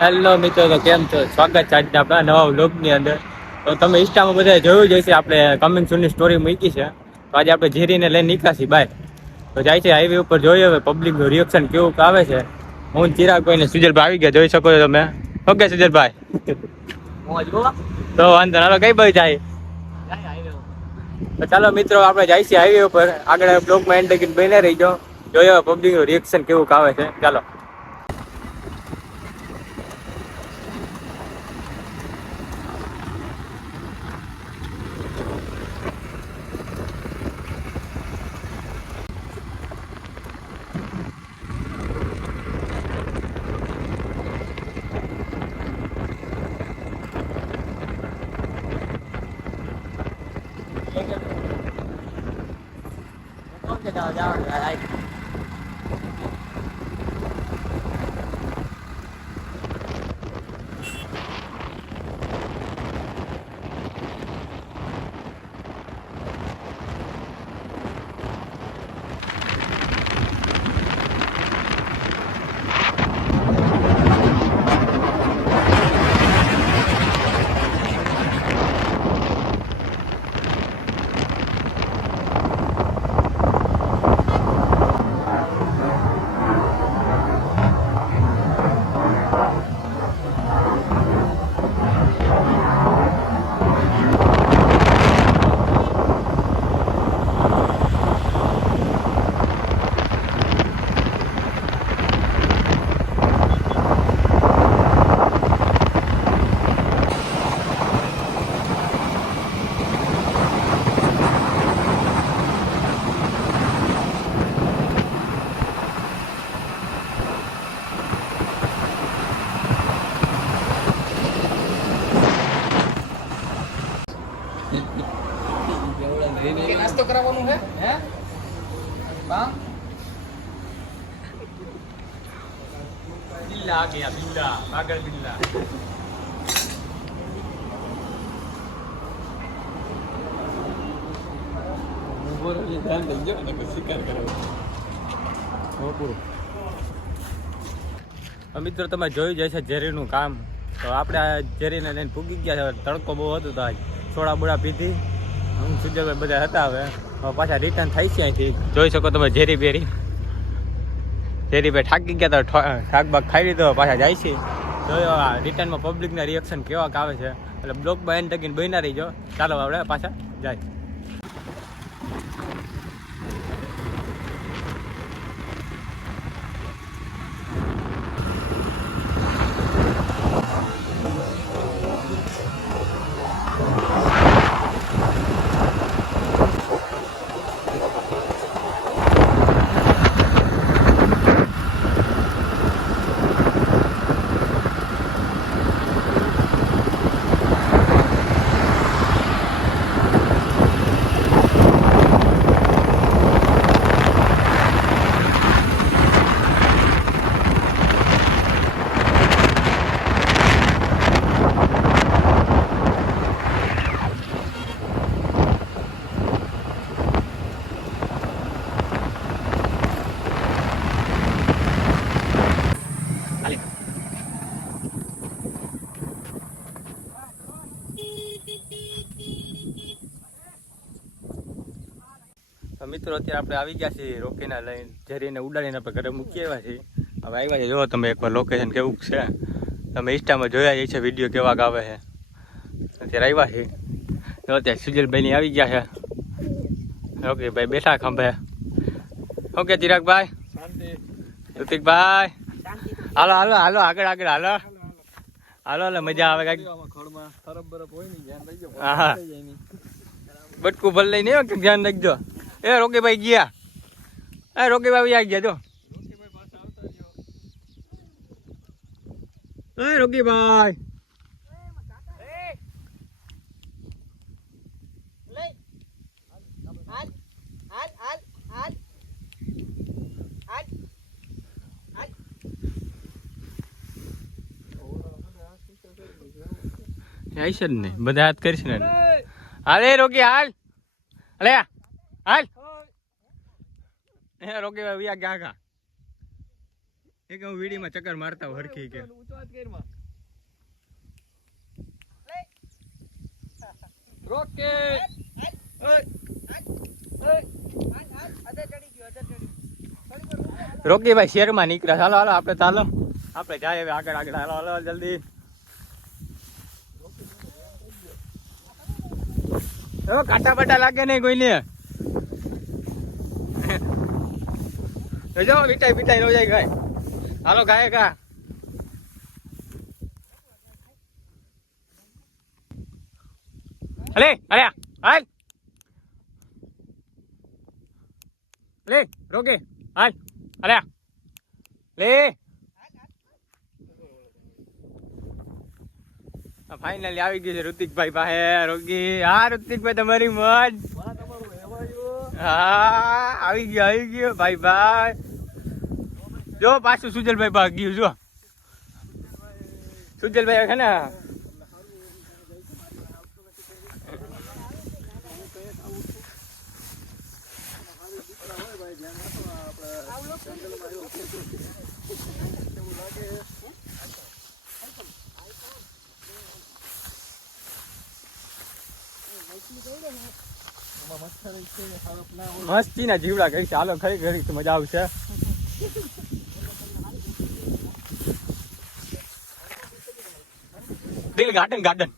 Hello મિત્રો, તો કેમ છો? સ્વાગત છે આજના આપણા નવા વ્લોગની અંદર. તો તમે ઇન્સ્ટામાં બધા જોયું જ હશે, આપણે કમિંગ સૂનની સ્ટોરી મૂકી છે. તો આજે આપણે ઝેરીને લઈને નીકળાશી બાય તો જાય છે હાઈવે ઉપર, જોઈએ હવે પબ્લિકનું રિએક્શન કેવું આવે છે. હું ચિરાગભાઈ ને સુજલભાઈ આવી ગયા, જોઈ શકો છો તમે. ઓકે સુજલભાઈ. તો વાંધો ચાલો કઈ બાજુ જાય? તો ચાલો મિત્રો, આપણે જાય છે હાઈવે ઉપર. આગળ બ્લોકમાં એન્ડ લગીને બને રહીજો જોઈએ હવે પબ્લિકનું રિએક્શન કેવું આવે છે. ચાલો. કે નાસ્તો કરાવવાનું હે? હા? બિલ્લા આ ગયા બિલ્લા. પાગલ બિલ્લા હવે મિત્રો તમે જોયું જશે ઝેરીનું કામ. તો આપણે આ ઝેરીને લઈને ભૂગી ગયા છે. તડકો બહુ હતો તો આજ. સોડા બોડા પીધી. હું સુજલભાઈ બધા હતા હવે. હવે પાછા રિટર્ન થાય છે અહીંથી. જોઈ શકો તમે ઝેરી બેરી. ઝેરી ભાઈ થાકી ગયા તો ઠ- ખાઈ લીધો, પાછા જાય છે. જોયો રિટર્નમાં પબ્લિકના રિએક્શન કેવાક આવે છે. એટલે બ્લોકમાં એન્ડ તકીને બન્યા જો ચાલો આપણે પાછા જાય. મિત્રો અત્યારે આપણે આવી ગયા છીએ રોકીને લઈને ઝેરીને ઉડાડીને આપણે ઘરે મૂકી આવ્યા છીએ. હવે આવ્યા છે જો તમે એકવાર લોકેશન કેવું છે તમે ઇન્સ્ટામાં જોયા જ છે વીડિયો કેવા આવે છે. અત્યારે આવ્યા છે જો અત્યારે સુજલભાઈની આવી ગયા છે. ઓકે ભાઈ બેઠા ખંભે. ઓકે ચિરાગભાઈ? ઋતિકભાઈ? હાલો હાલો હાલો આગળ આગળ હાલો. હાલો હાલો. મજા આવે કાંઈક. ખડમાં ખરાબ બરફ હોય ને ધ્યાન હા. બટકું ભલે નહીં ધ્યાન રાખજો. એ રોકીભાઈ ગયા. એ રોકીભાઈ આવી ગયા, જો. એ રોકીભાઈ. આવીશે ને, બધા હાથ કરીશ ને. હાલે રોકી, હાલ. અલે હાલ. એ રોકી ભાઈ ગયા ગા એક હું વીડીમાં ચક્કર મારતા હરખી કે. રોકે. રોકી ભાઈ, શેરમાં નીકળ્યા. ચાલો હાલો, આપણે ચાલો. આપણે જાય હવે આગળ આગળ. હાલો હાલો જલ્દી. કાંટા બાટા લાગે નહીં કોઈને? જો મીઠાઈ મીઠાઈ નો જાય ગાય. હાલો ગાય ગા. અલે અરે હાલ. લે રોકે હાલ અરે લે. ફાઇનલી આવી ગઈ છે ઋતિકભાઈ પાસે. રોકી હા ઋતિકભાઈ તમારી મજ. હા આવી ગયો આવી ગયો. ભાઈ ભાઈ. જો પાછું સુજલભાઈ ભાગ ગયું, જો. સુજલભાઈ છે ને? મસ્તી ના જીવડા કઈ ચાલો ખરી ખરી મજા આવશે. Garden garden